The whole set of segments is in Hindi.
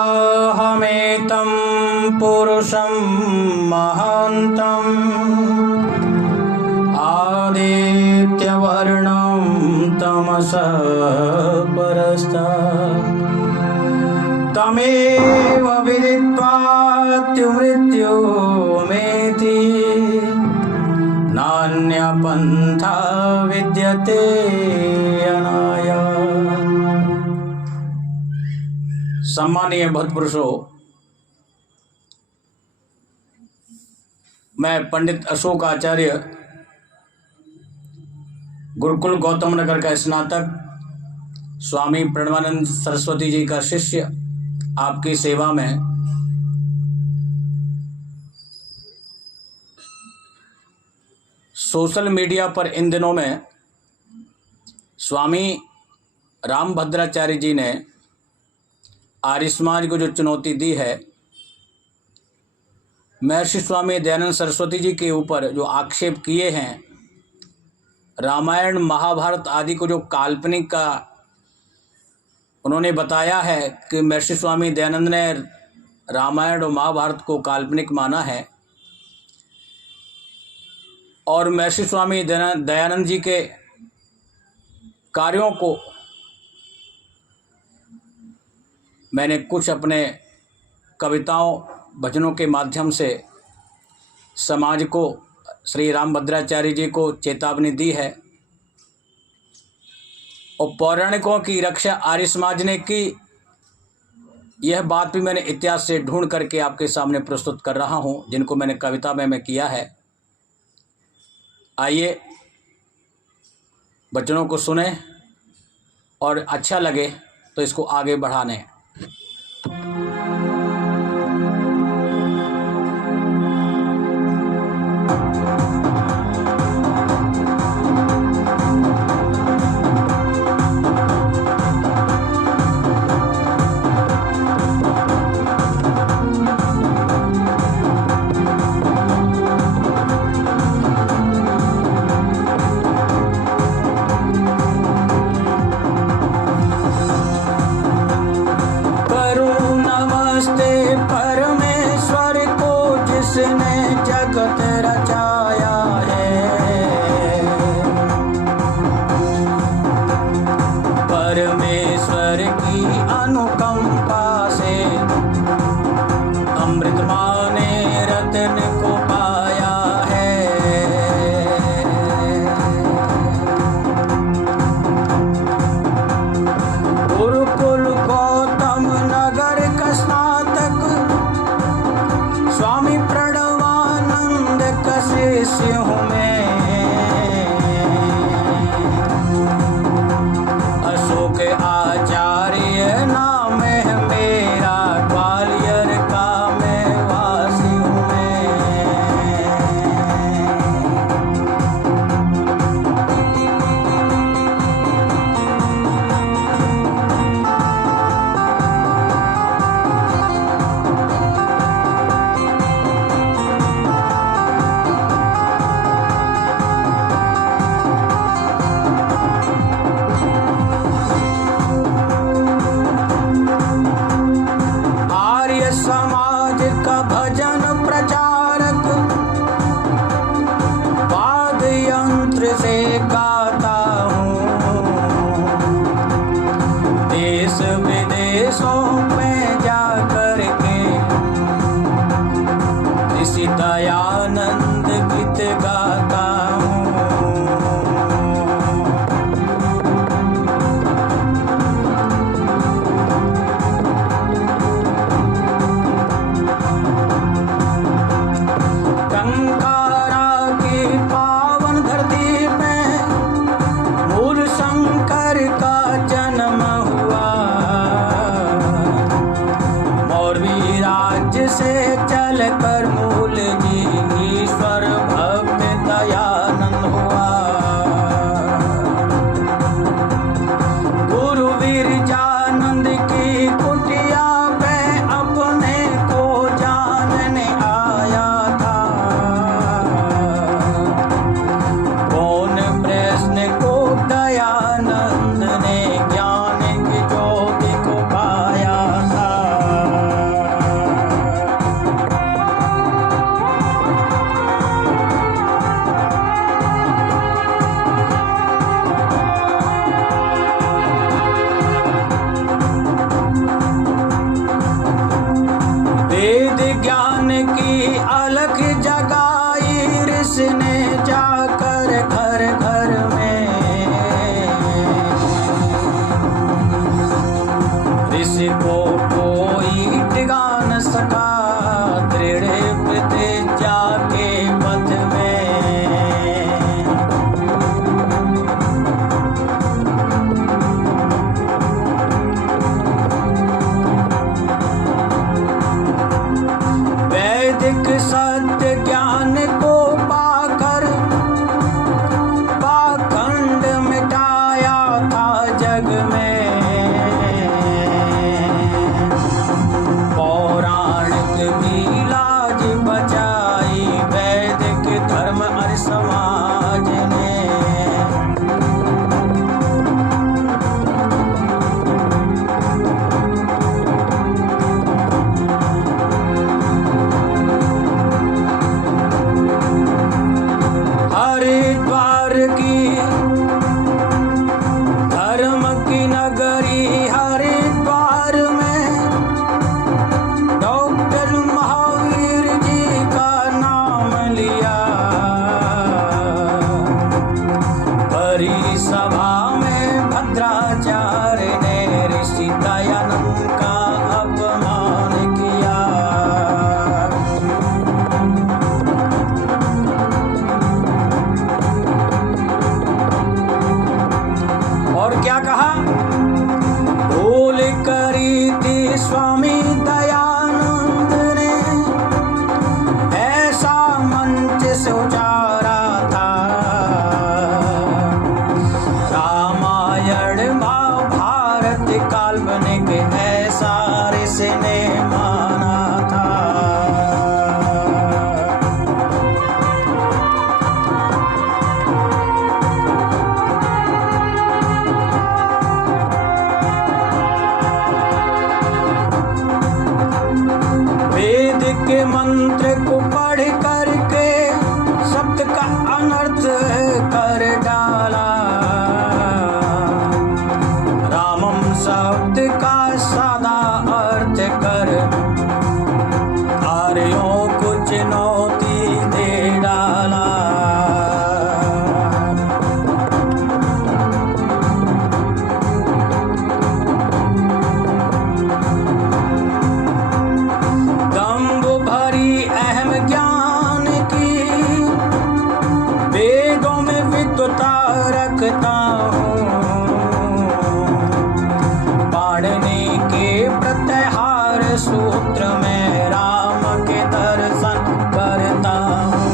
वेदाहमेतं पुरुषं महान्तम् आदित्यवर्णं तमसः परस्तात् तमेव विदित्वात्युमृत्युमेति नान्यपन्था विद्यते अनायात्। सम्मानीय भक्तपुरुषों, मैं पंडित अशोक आचार्य, गुरुकुल गौतम नगर का स्नातक, स्वामी प्रणवानंद सरस्वती जी का शिष्य, आपकी सेवा में सोशल मीडिया पर इन दिनों में स्वामी रामभद्राचार्य जी ने आर्य समाज को जो चुनौती दी है, महर्षि स्वामी दयानंद सरस्वती जी के ऊपर जो आक्षेप किए हैं, रामायण महाभारत आदि को जो काल्पनिक का उन्होंने बताया है कि महर्षि स्वामी दयानंद ने रामायण और महाभारत को काल्पनिक माना है, और महर्षि स्वामी दयानंद जी के कार्यों को मैंने कुछ अपने कविताओं भजनों के माध्यम से समाज को, श्री रामभद्राचार्य जी को चेतावनी दी है। और पौराणिकों की रक्षा आर्य समाज ने की, यह बात भी मैंने इतिहास से ढूंढ करके आपके सामने प्रस्तुत कर रहा हूं, जिनको मैंने कविता में किया है। आइए वचनों को सुने और अच्छा लगे तो इसको आगे बढ़ाने। सभा में भद्राचार्य ने ऋषि दयानंद का अपमान किया। और क्या कहा? भूल करी थी स्वामी दयानंद ने, ऐसा मंच से उचारा था। रामायण महाभारत काल्पनिक ऐसा ऋषि ने माना था। वेद के मंत्र को पढ़ करके शब्द का अनर्थ कर डाला। रामम शब्द का सादा अर्थ कर आर्यों को चुनौती दे डाला। दम्भ भरी अहम ज्ञान की वेदों में विद्वता रखता हूँ। पाणिनि के प्रत्याहार सूत्र में राम के दर्शन करता हूँ।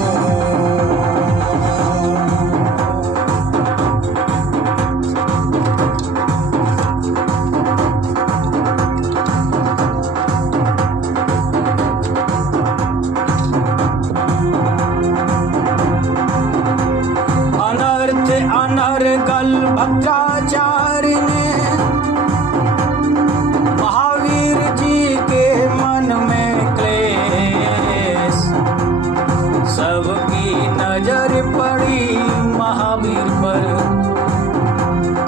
अनर्थ अनर्गल भद्राचार्य ने महावीर जी के मन में क्लेश। सबकी नजर पड़ी महावीर पर,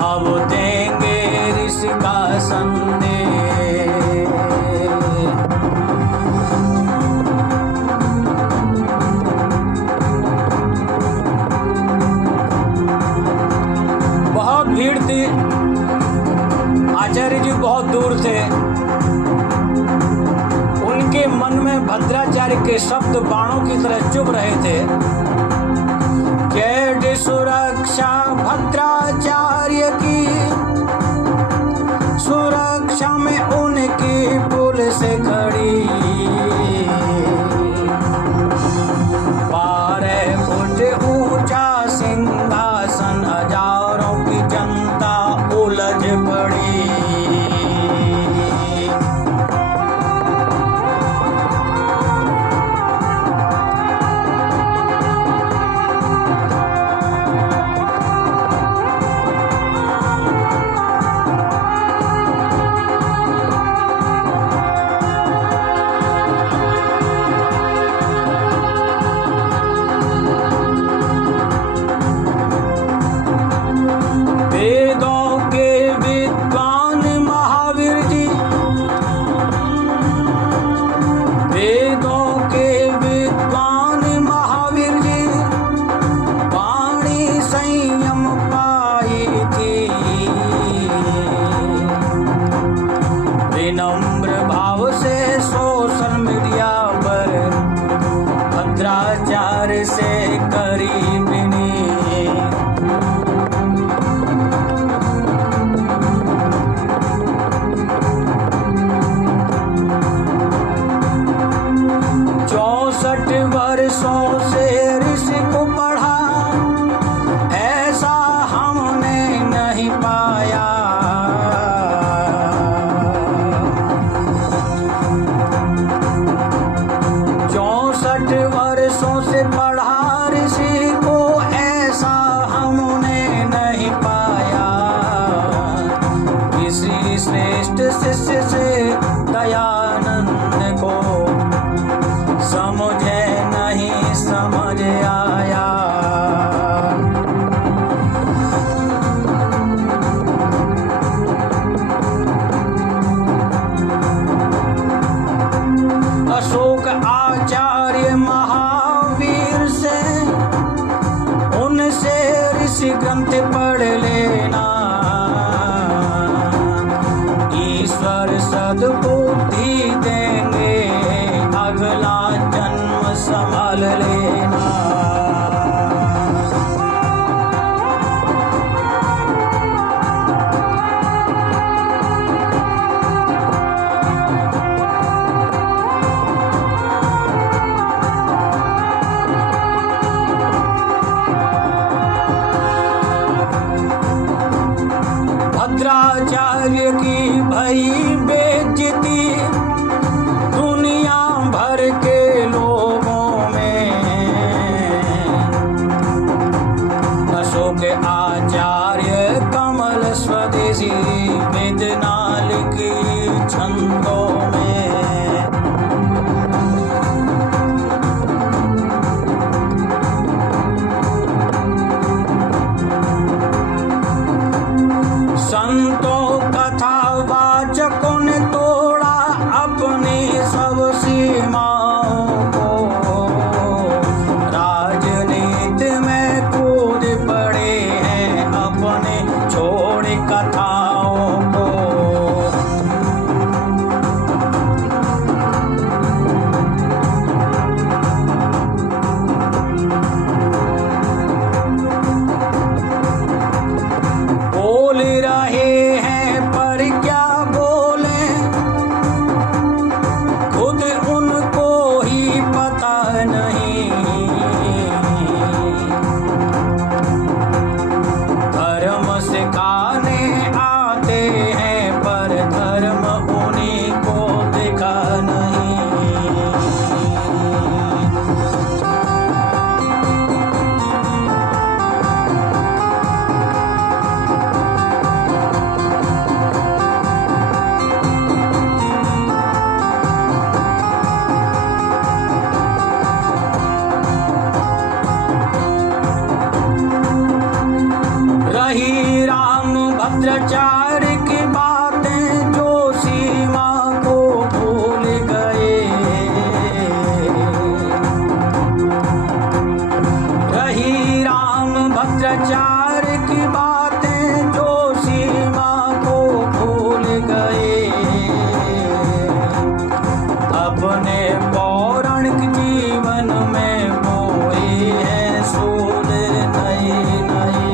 अब देंगे ऋषि का संदेश। बहुत भीड़ थी, आचार्य जी बहुत दूर थे। उनके मन में भद्राचार्य के शब्द बाणों की तरह चुभ रहे थे। कैड सुरक्षा भद्राचार्य की, सुरक्षा में उनकी पुलिस खड़ी। 12 फुट ऊंचा सिंहासन, हजारों की जनता उलझ पड़ी। आचार्य की भई बेइज्जती दुनिया भर के लोगों में। अशोक आचार्य कमल स्वदेशी वेदना लिखी छंदों में। संतों कथावाचकों ने तोड़ा अपनी सब सीमाओं को, राजनीति में कूद पड़े हैं अपने छोड़ कथाओं को। बोल रहे हैं पर क्या बोले, खुद उनको ही पता नहीं। धर्म सिखाने आते हैं पर धर्म उन्हीं को दिखा नहीं। रही राम भद्राचार्य की बातें जो सीमा को भूल गए। रही राम भद्राचार्य की बातें जो सीमा को भूल गए। अपने पौराणिक जीवन में बोए हैं सूल नए नए।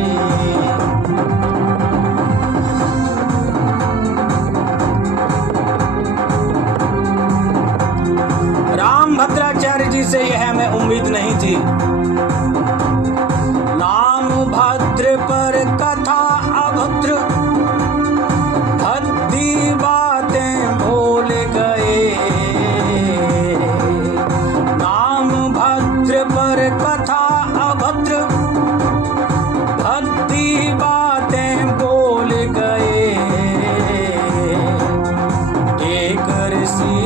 राम भद्राचार्य जी से यह हमें उम्मीद नहीं थी। नाम भद्र पर कथा अभद्र, भद्दी बातें भूल गए। नाम भद्र पर कथा अभद्र, भद्दी बातें भूल गए। एक ऋषि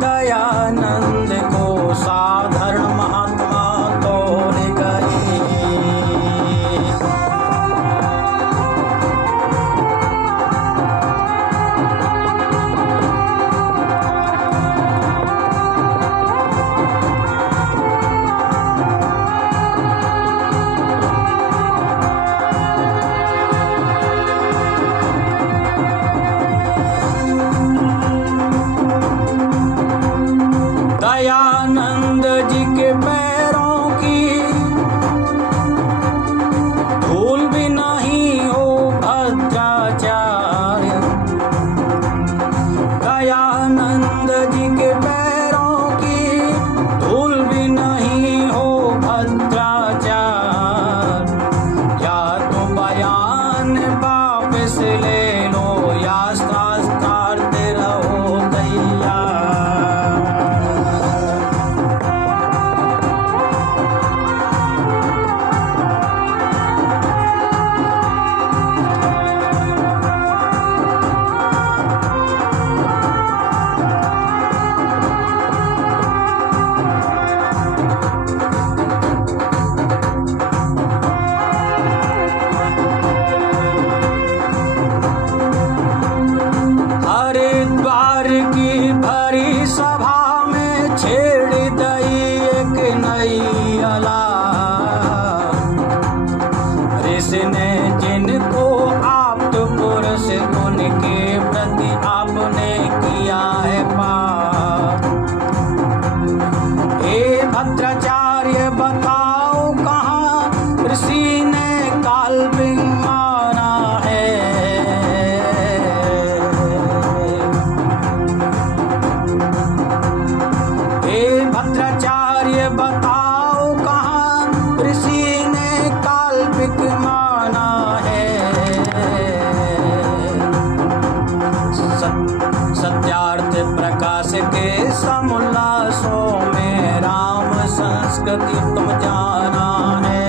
दयानंद को साधारण महात्मा तोड़ गए। दयानंद जी के पैरों की धूल भी नहीं हो भद्राचार्य। दयानंद जी के पैरों की धूल भी नहीं हो भद्राचार्य। या तो बयान वापस ले लो या शास्त्रार्थ रहो तैयार। प्रति उत्तम जाना है।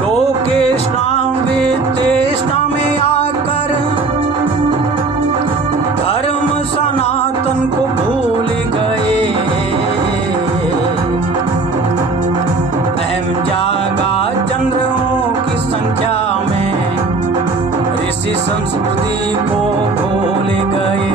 लोकेष्णां वित्तेष्णां में आकर धर्म सनातन को भूल गए। अहम जागा चंद्रों की संख्या में, ऋषि संस्कृति को भूल गए।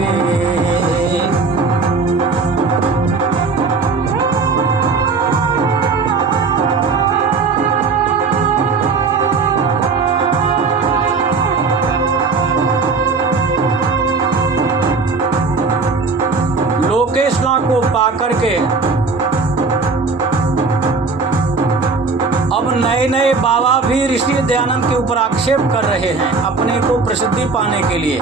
लोकेष्णा को पाकर के अब नए नए बाबा भी ऋषि दयानंद के ऊपर आक्षेप कर रहे हैं अपने को प्रसिद्धि पाने के लिए।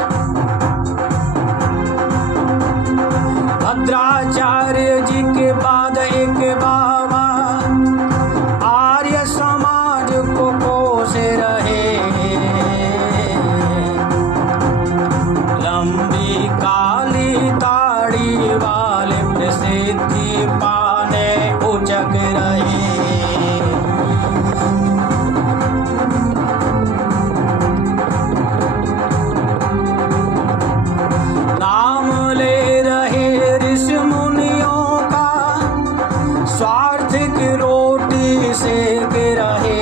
भद्राचार्य जी के बाद एक बाबा आर्य समाज को कोसे रहे। लंबी काली दाढ़ी वाले प्रसिद्धि पाने उचक रहे। नाम ले रहे ऋषि मुनियों का, स्वार्थ की रोटी सेक रहे।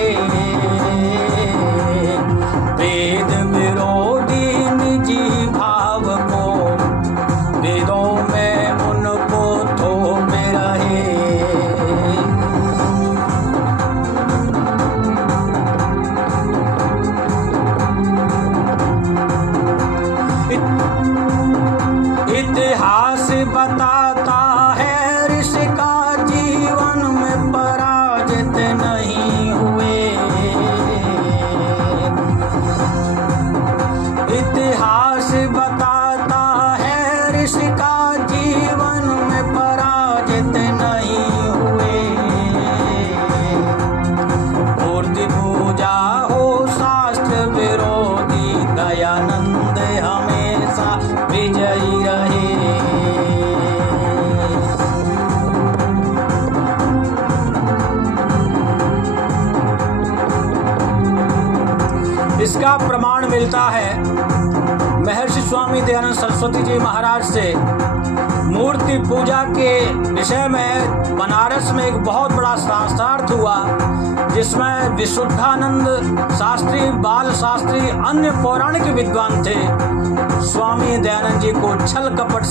वेद विरोधी निजी भाव को वेदों में उनको थोप रहे। इतिहास बताता है ऋषि का जीवन में पराजित नहीं हुए। इतिहास बताता है ऋषि का जीवन में पराजित नहीं हुए। मूर्ति पूजा हो शास्त्र विरोधी, दयानंद हमेशा विजयी रहे। इसका प्रमाण मिलता है महर्षि स्वामी दयानंद सरस्वती जी महाराज से। मूर्ति पूजा के विषय में बनारस में एक बहुत बड़ा शास्त्रार्थ हुआ, जिसमें विशुद्धानंद शास्त्री, बाल शास्त्री, अन्य पौराणिक विद्वान थे। स्वामी दयानंद जी को छल कपट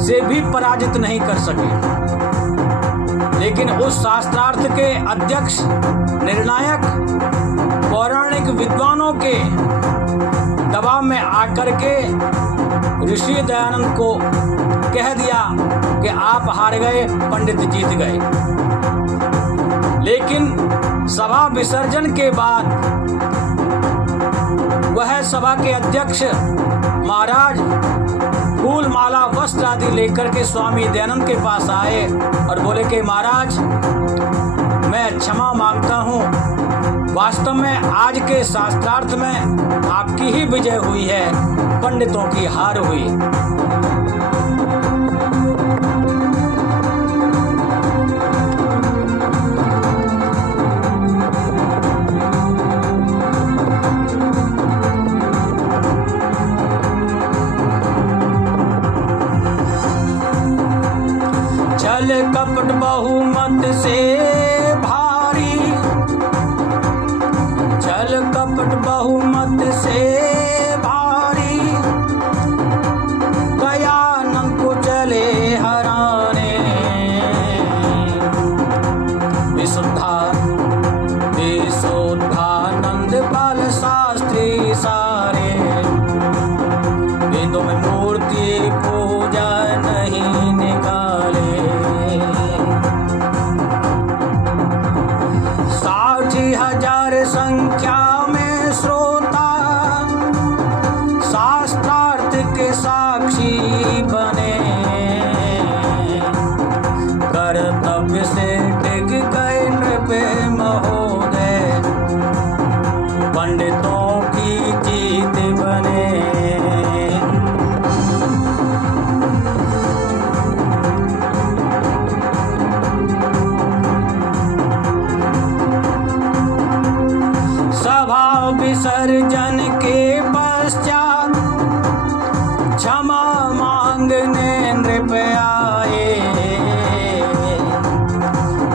से भी पराजित नहीं कर सके। लेकिन उस शास्त्रार्थ के अध्यक्ष, निर्णायक पौराणिक विद्वानों के दबाव में आकर के ऋषि दयानंद को कह दिया कि आप हार गए, पंडित जीत गए। लेकिन सभा विसर्जन के बाद वह सभा के अध्यक्ष महाराज फूल, माला, वस्त्र आदि लेकर के स्वामी दयानंद के पास आए और बोले कि महाराज, मैं क्षमा मांगता हूँ, वास्तव में आज के शास्त्रार्थ में आपकी ही विजय हुई है, पंडितों की हार हुई। छल कपट बहुमत से भारी, छल कपट बहुमत से भारी, दयानंद को चले हराने। विशुद्धानंद बाल शास्त्री सारे, वेदों में मूर्ति पूजा नहीं निकाले। 60,000 संख्या में श्रोता शास्त्रार्थ के साक्षी बने, कर्तव्य से टिक के पश्चात क्षमा मांगने नृप आए।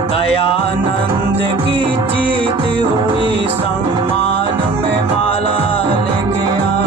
दयानंद की जीत हुई, सम्मान में माला लेके आए।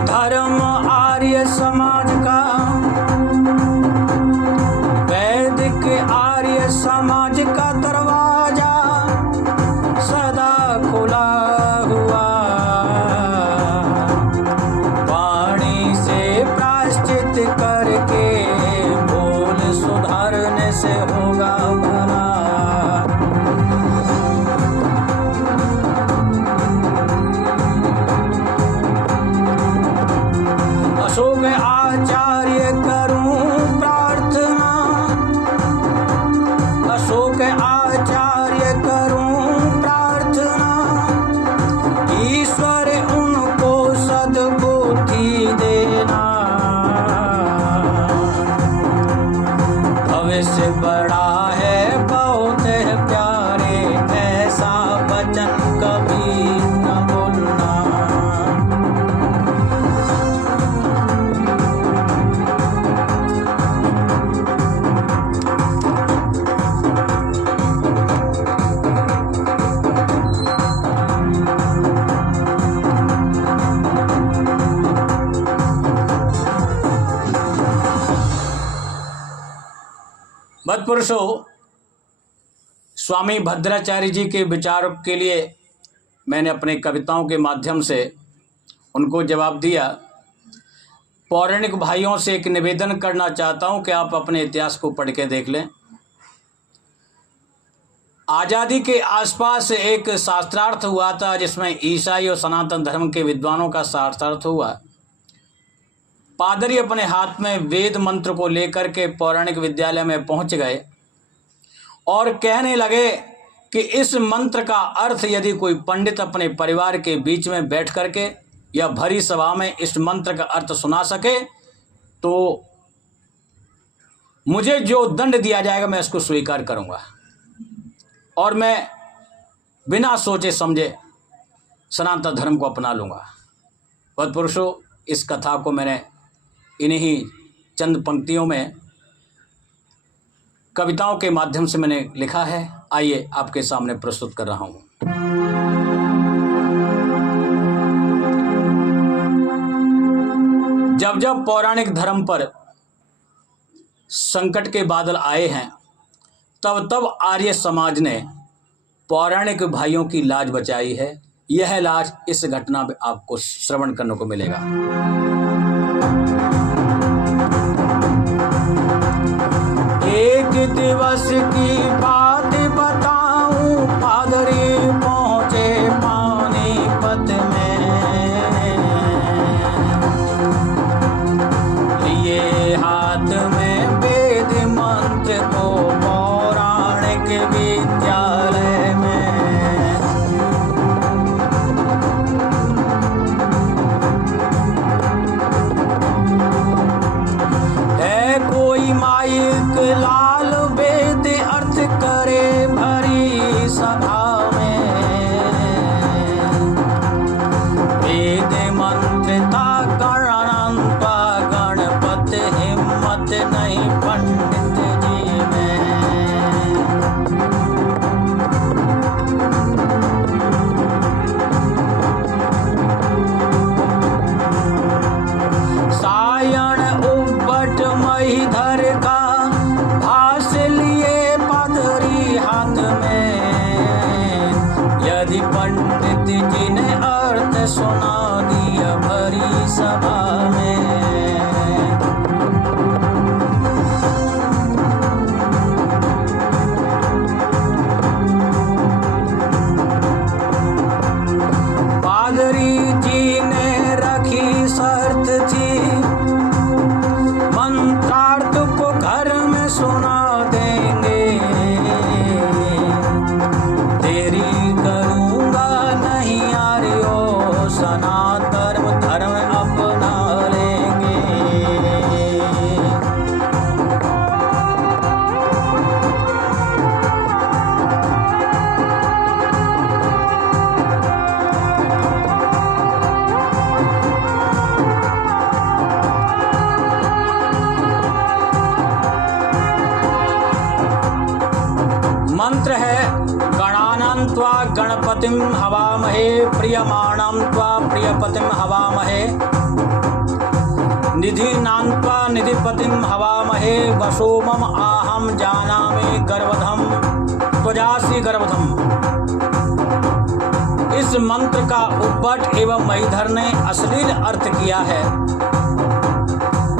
धर्म आर्य समाज का, वैदिक आर्य समाज का दरवाजा सदा खुला हुआ। वाणी से प्रायश्चित करके भूल सुधारने से होगा भला। अशोक आचार्य करूं प्रार्थना, अशोक आचार्य करूं प्रार्थना। ईश्वर उनको सद्बुद्धि देना। भविष्य बड़ा है बहुत है प्यारे, ऐसा वचन कभी न बोलना। मध्पुरुषों, स्वामी भद्राचार्य जी के विचारों के लिए मैंने अपने कविताओं के माध्यम से उनको जवाब दिया। पौराणिक भाइयों से एक निवेदन करना चाहता हूं कि आप अपने इतिहास को पढ़ के देख लें। आज़ादी के आसपास एक शास्त्रार्थ हुआ था जिसमें ईसाई और सनातन धर्म के विद्वानों का शास्त्रार्थ हुआ। पादरी अपने हाथ में वेद मंत्र को लेकर के पौराणिक विद्यालय में पहुंच गए और कहने लगे कि इस मंत्र का अर्थ यदि कोई पंडित अपने परिवार के बीच में बैठ करके या भरी सभा में इस मंत्र का अर्थ सुना सके तो मुझे जो दंड दिया जाएगा मैं इसको स्वीकार करूंगा और मैं बिना सोचे समझे सनातन धर्म को अपना लूँगा। पदपुरुषों, इस कथा को मैंने इन्हीं चंद पंक्तियों में कविताओं के माध्यम से मैंने लिखा है। आइए आपके सामने प्रस्तुत कर रहा हूँ। जब जब पौराणिक धर्म पर संकट के बादल आए हैं तब तब आर्य समाज ने पौराणिक भाइयों की लाज बचाई है। यह लाज इस घटना में आपको श्रवण करने को मिलेगा। एक दिवस की बात बताऊं, पादरी पहुंचे पानीपत में। लिए हाथ में वेद मंत्र को पौराणिक विद्यालय में। प्रियपतिं हवामहे प्रियमाणं त्वा प्रियपतिं हवामहे निधिनान्त्वा निधिपतिं हवामहे वसो मम आहम जानामि गर्वधम त्वजासि गर्वधम। इस मंत्र का उद्भट एवं महीधर ने अश्लील अर्थ किया है।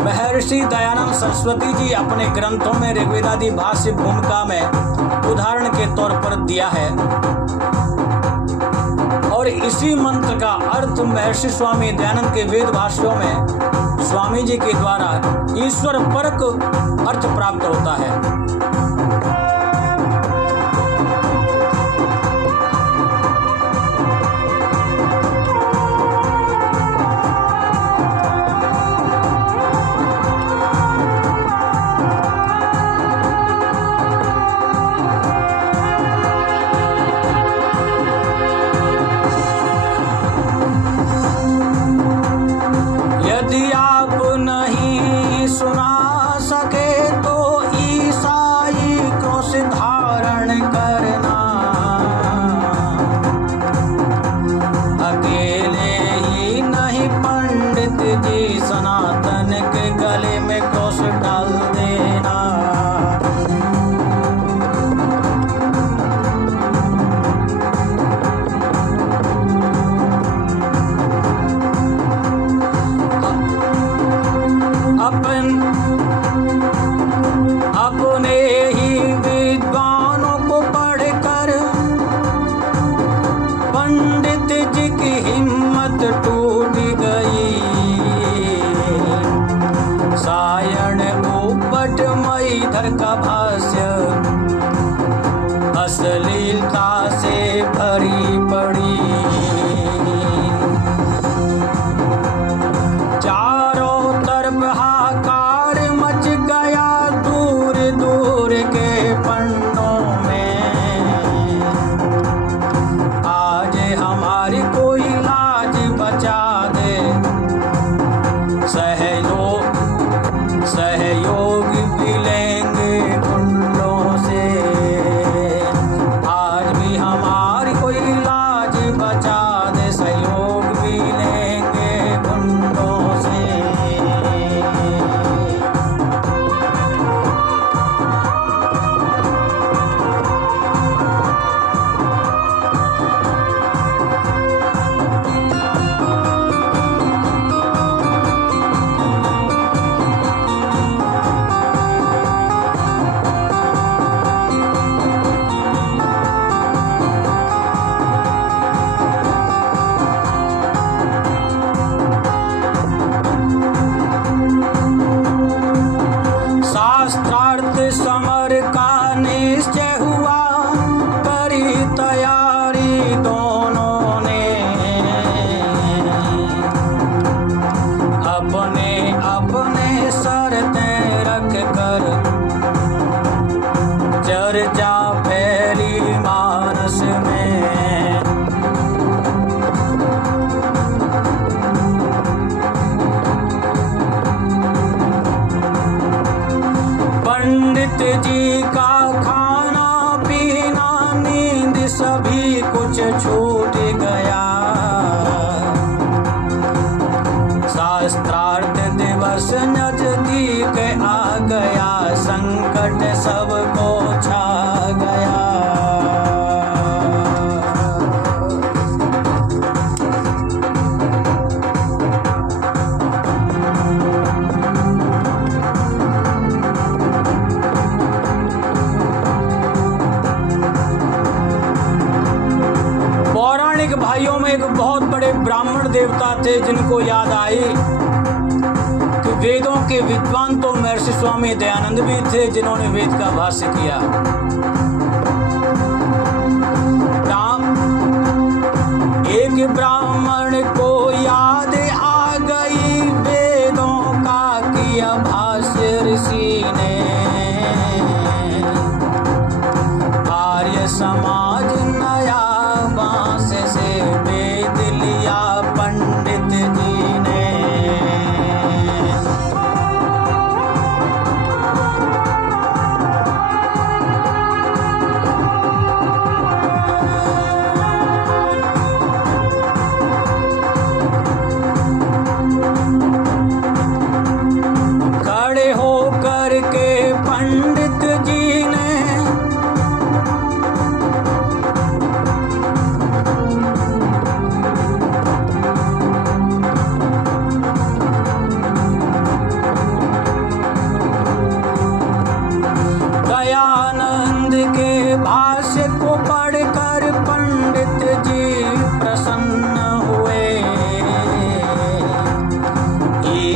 महर्षि दयानंद सरस्वती जी अपने ग्रंथों में ऋग्वेदादि भाष्य भूमिका में उदाहरण के तौर पर दिया है और इसी मंत्र का अर्थ महर्षि स्वामी दयानंद के वेद भाष्यों में स्वामी जी के द्वारा ईश्वर परक अर्थ प्राप्त होता है। यदि आप नहीं सुना सके तो ईसाई क्रूस धारण करना, अकेले ही नहीं पंडित जी सनातन के गले में क्रूस डाल देना। अपने ही विद्वानों को पढ़कर पंडित जी की हिम्मत टूट गई। सायण उपट महीधर का भाष्य अश्लीलता से भरी पड़ी। चारों तरफ हाहाकार मच गया दूर दूर के पंडों में। आज हमारी कोई लाज बचा दे, सहयोग भी लेंगे गुंडों से। आज भी हमारी कोई लाज बचा दे, सहयोग भी लेंगे गुंडों से। शास्त्रार्थ समर का निश्चय हुआ, करी तैयारी दोनों ने। अपने अपने शर्तें रख कर चर्चा फैली मानस में। पंडित जी का खाना पीना नींद सभी कुछ छूट गया। शास्त्रार्थ दिवस नजदीक आ गया, संकट सबको छा गया। पौराणिक भाइयों में एक बहुत बड़े ब्राह्मण देवता थे जिनको याद आई कि वेदों के विद्वान तो महर्षि स्वामी दयानंद भी थे जिन्होंने वेद का भाष्य किया। एक ब्राह्मण को याद आ गई वेदों का किया भाष्य ऋषि ने। आर्य समाज नया बांस से वेद लिया पंडित जी ने।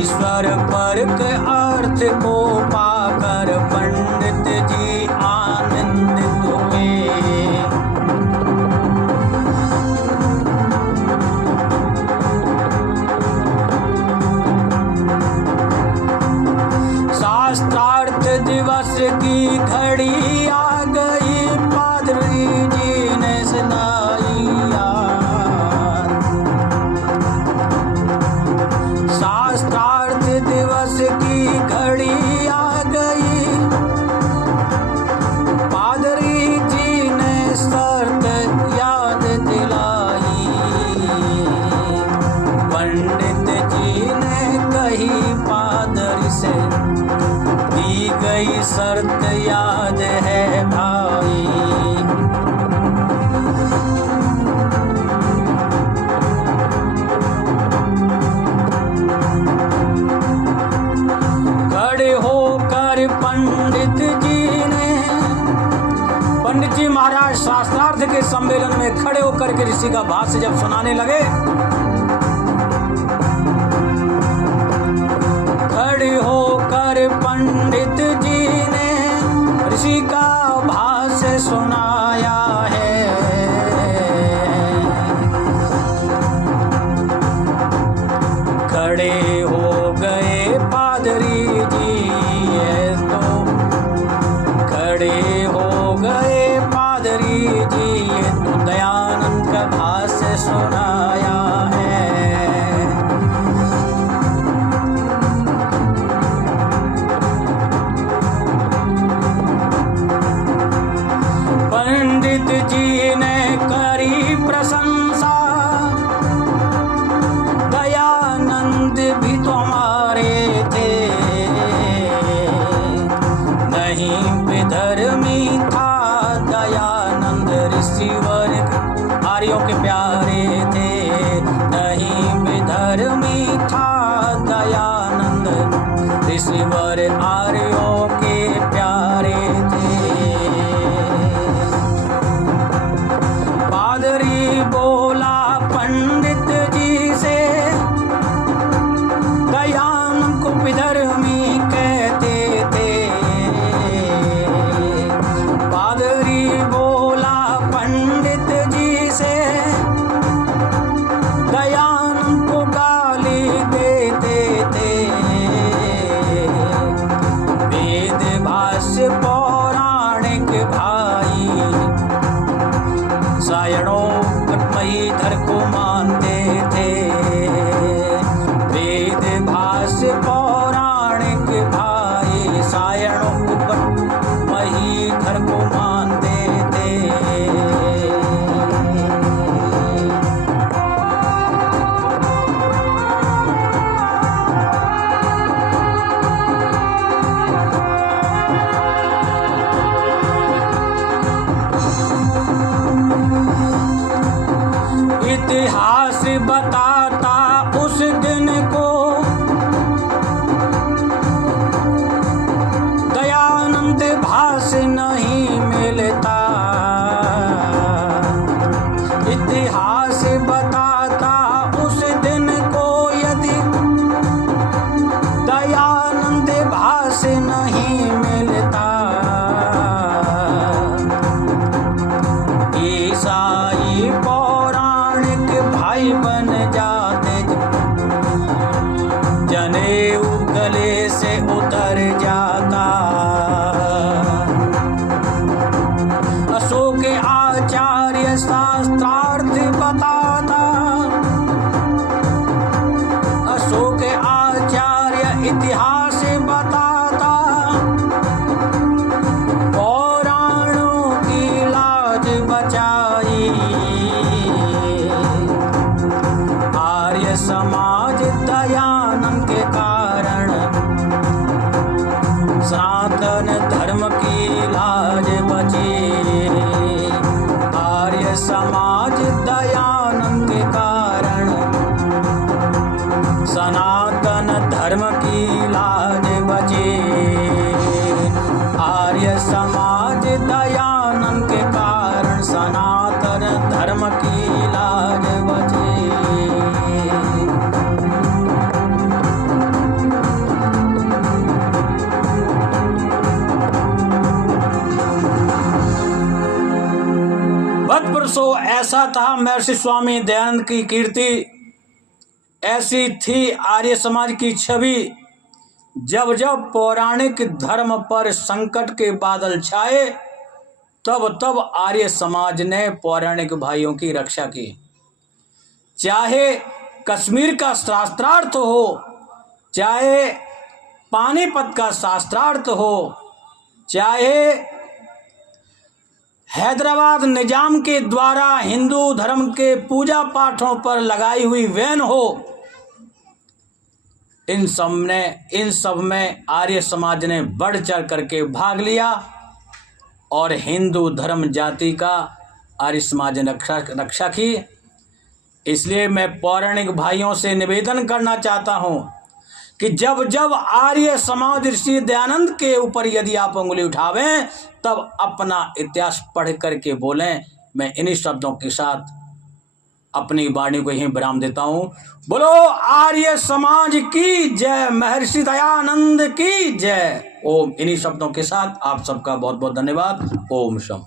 ईश्वर पर के अर्थ को पाकर पंडित जी आनंदित हुए। शास्त्रार्थ दिवस की घड़ी आ गई, पादरी जी ने सुनाई याद। शास्त्रार्थ दिवस की घड़ी आ गई, पादरी जी ने शर्त याद दिलाई। पंडित जी ने कही पादरी से, दी गई शर्त याद है भाई। खड़े होकर पंडित जी महाराज शास्त्रार्थ के सम्मेलन में खड़े होकर के ऋषि का भाष्य जब सुनाने लगे, खड़े होकर पंडित जी ने ऋषि का भाष्य सुनाया है। खड़े हो गए पादरी जी, ये तो खड़े हो गए पादरी जी, ये तो दयानंद का भाष्य सुनाया है। पंडित जी ने करी प्रशंसा, दयानंद भी तो हमारे थे, नहीं विधर्मी था दयानंद, ऋषिवर आर्यों के प्यारे थे। नहीं विधर्मी था दयानंद, ऋषिवर आर्यों के प्यारे थे। पादरी बोला पंडित जी से, दयानंद को विधर्मी कहते थे। पादरी बोला पंडित जी से, दयानंद को गाली देते थे। वेद भाष्य पौराणिक भाई सायणोपमयीधर को मानते थे। वेद भाष्य पौराणिक भाई सायणोपमयीधर को मानते थे। इतिहास बताता उस दिन को, दयानंद भाष्य नहीं मिलता। इतिहास बताता उस दिन को, यदि दयानंद भाष्य नहीं मिलता। ईसाई पौराणिक भाई बन जाते, जनेऊ गले से उतर जाता। अशोक आचार्य शास्त्रार्थ बताता, अशोक आचार्य इतिहास बताता। पौराणों की लाज बचाई, आर्य समाज दयानंद के कारण सनातन धर्म की लाज बची। आर्य समाज दयानंद के कारण सनातन धर्म की लाज बची। आर्य समाज दयानंद के कारण सनातन धर्म की लाज बची। ऐसा था महर्षि स्वामी दयानंद की कीर्ति, ऐसी थी आर्य समाज की छवि। जब जब पौराणिक धर्म पर संकट के बादल छाए, तब तब आर्य समाज ने पौराणिक भाइयों की रक्षा की। चाहे कश्मीर का शास्त्रार्थ हो, चाहे पानीपत का शास्त्रार्थ हो, चाहे हैदराबाद निजाम के द्वारा हिंदू धर्म के पूजा पाठों पर लगाई हुई बैन हो, इन सब में आर्य समाज ने बढ़ चढ़ करके भाग लिया और हिंदू धर्म जाति का आर्य समाज ने रक्षा की। इसलिए मैं पौराणिक भाइयों से निवेदन करना चाहता हूं कि जब जब आर्य समाज ऋषि दयानंद के ऊपर यदि आप उंगली उठावें, तब अपना इतिहास पढ़ करके बोलें। मैं इन्हीं शब्दों के साथ अपनी वाणी को यहीं विराम देता हूं। बोलो आर्य समाज की जय, महर्षि दयानंद की जय। ओम। इन्हीं शब्दों के साथ आप सबका बहुत बहुत धन्यवाद। ओम शम।